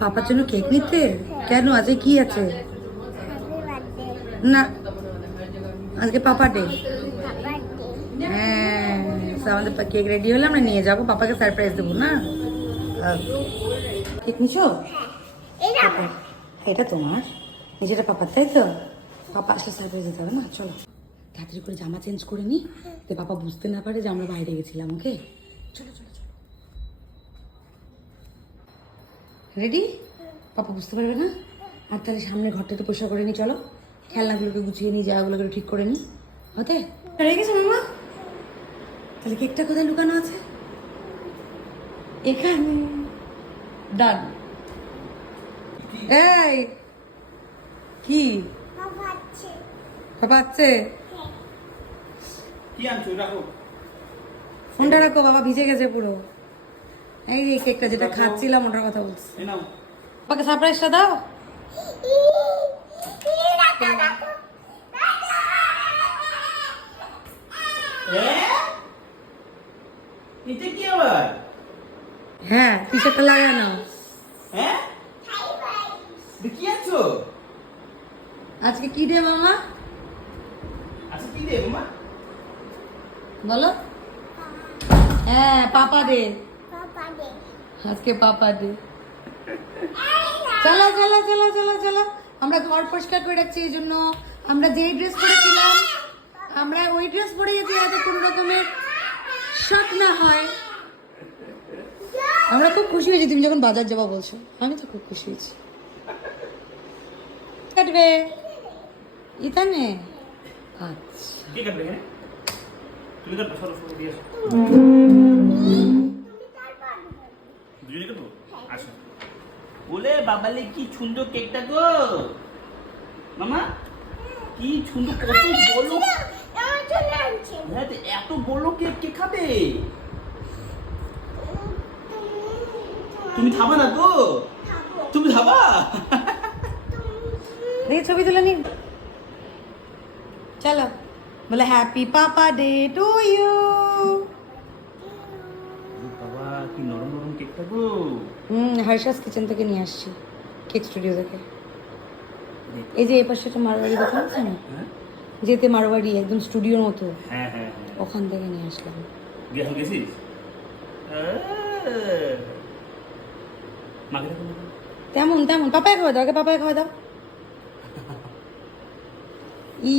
পাপার জন্য কেক নিতে? কেন? আজকে কি আছে? না, আজকে পাপা ডে। হ্যাঁ আমাদের কেক রেডি হলে আমরা নিয়ে যাব। পাপাকে সারপ্রাইজ দেবো, না? কেক নিছো? এটা তোমার? নিজেটা পাপার, তাই তো? পাপা আসলে সারপ্রাইজ দিতে হবে, না? চলো। তাড়াতাড়ি করে জামা চেঞ্জ করে নি। তো পাপা বুঝতে না পারে যে আমরা বাইরে গেছিলাম ওকে চলো চলো চলো। রেডি পাপা বুঝতে পারবে না? আর তাহলে সামনের ঘরটা একটু পরিষ্কার করে নি চলো। খেলনাগুলোকে গুছিয়ে নিই জায়গাগুলোকে ঠিক করে নিই হতে হয়ে গেছে মামা? তাহলে কেকটা কোথায় লুকানো আছে? এখানে। ডান এই কি? বাবা আছে। বাবা আছে? কি আনছো? রাখো। ফোনটা রাখো বাবা ভিজে গেছে পুরো। এই যে কেকটা যেটা খাচ্ছিলাম ওটার কথা বলছি। বাবাকে সারপ্রাইজটা দাও। হ্যাঁ টি শার্টটা লাগানো হ্যাঁ? কি আনছো? আজকে কি দে মামা? আচ্ছা কি দে মামা? বলো? হ্যাঁ পাপা দে। আজকে পাপা দে। চলো চলো চলো চলো চলো। আমরা ঘর পরিষ্কার করে রাখছি এই জন্য। আমরা যেই ড্রেস পরেছিলাম আমরা ওই ড্রেস পরে যেতে যাতে কোনো রকমের শখ না হয়। আমরা খুব খুশি হয়েছি তুমি যখন বাজার যাবা বলছো। আমি তো খুব খুশি হয়েছি। কাটবে? ইতানে? আচ্ছা। কে কাটবে হ্যাঁ তুমি কাটবে সরো সরো দিয়ে আসো। দুজনে কাটবো আসো। বলে বাবালে কি সুন্দর কেকটা গো। মামা কি সুন্দর কত বলো হ্যাঁ এত বড় কেক কে খাবে? তুমি খাবা না তো তুমি খাবা? দেখি ছবি তুলে নিন। চলো। বলে happy papa day to you বাবা কি নরম নরম কেকটা গো। হুম হর্ষাস কিচেন থেকে নিয়ে আসছি কেক স্টুডিও থেকে। এই যে এই পাশে একটা মারোয়ারি দোকান আছে না? হ্যাঁ? যেতে মারোয়ারি একদম স্টুডিওর মতো। হ্যাঁ হ্যাঁ হ্যাঁ। ওখান থেকে নিয়ে আসলাম। গেছো গেছিস। তেমন তেমন পাপায় খাওয়া দাও আগে পাপায় খাওয়া দাও। ই